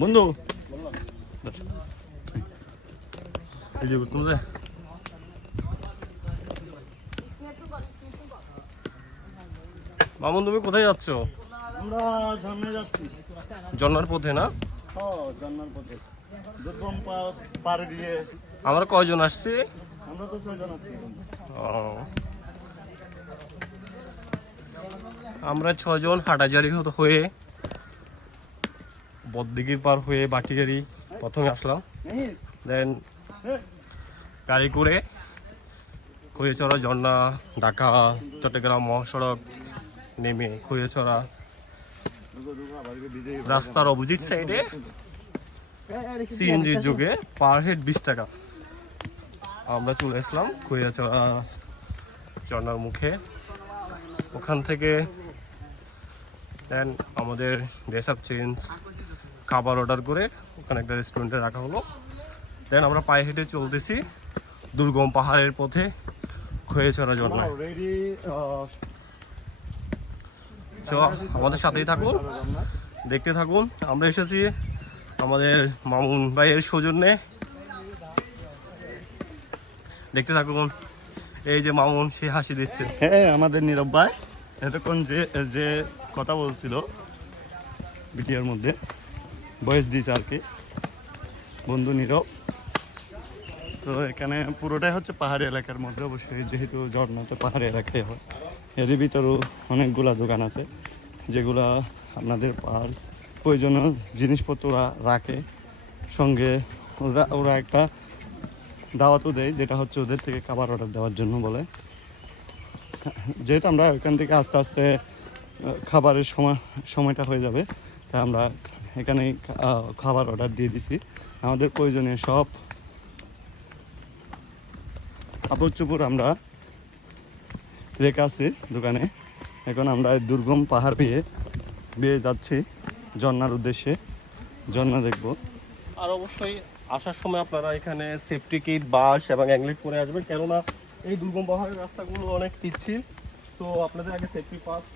বন্ধু মামুন, তুমি কোথায় যাচ্ছ? আমরা ঝর্ণায় যাচ্ছি। ঝর্ণার পথে না? ঝর্ণার পথে দুর্গম পাড়ে দিয়ে। আমরা কয়জন আসছি? আমরা তো 6 জন আছি। আমরা 6 জন হাটাজারি হয়ে বদদিঘির পার হয়ে বাটিজারি প্রথমে আসলাম, দেন গাড়ি করে খৈয়াছড়া ঝর্ণা, ঢাকা চট্টগ্রাম মহাসড়ক নেমে খৈয়াছড়া রাস্তার অপোজিট সাইডে সিএনজির যুগে পার হেড 20 টাকা আমরা চলে আসলাম খৈয়াছড়া ঝর্ণার মুখে। ওখান থেকে দেন আমাদের ড্রেস আপ চেঞ্জ, খাবার অর্ডার করে ওখানে একটা রেস্টুরেন্টে রাখা হলো। দেন আমরা পায়ে হেঁটে চলতেছি দুর্গম পাহাড়ের পথে খৈয়াছড়া ঝর্ণায়। আমাদের সাথেই থাকুন, দেখতে থাকুন। আমরা এসেছি আমাদের মামুন ভাইয়ের সৌজন্যে, দেখতে থাকুন। এই যে মামুন, সে হাসি দিচ্ছে। হ্যাঁ, আমাদের নীরব ভাই এতক্ষণ যে কথা বলছিল ভিডিওর মধ্যে ভয়েস দিয়েছে আর কি, বন্ধু নীরব। তো এখানে পুরোটাই হচ্ছে পাহাড়ি এলাকার মধ্যে, অবশ্যই যেহেতু ঝর্ণাতে পাহাড়ি এলাকায় হয়। এর ভিতরেও অনেকগুলা দোকান আছে যেগুলা আপনাদের পার্স প্রয়োজনীয় জিনিসপত্র রাখে সঙ্গে। ওরা একটা দাওয়াতও দেয়, যেটা হচ্ছে ওদের থেকে খাবার অর্ডার দেওয়ার জন্য বলে। যেহেতু আমরা ওইখান থেকে আস্তে আস্তে খাবারের সময়টা হয়ে যাবে, তাই আমরা এখানেই খাবার অর্ডার দিয়ে দিছি। আমাদের প্রয়োজনীয় সব কাপড় চোপড় আমরা রেখে আসছি দোকানে। এখন আমরা দুর্গম পাহাড় বেয়ে যাচ্ছি ঝর্ণার উদ্দেশ্যে, ঝর্ণা দেখব। আর অবশ্যই আসার সময় আপনারা এখানে সেফটি কিট, বাস এবং অ্যাংলেট পরে আসবেন, কেননা এই দুর্গম পাহাড়ের রাস্তাগুলো অনেক পিচ্ছিল। তো আপনাদের আগে সেফটি ফার্স্ট,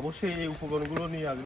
অবশ্যই এই উপকরণগুলো নিয়ে আসবেন।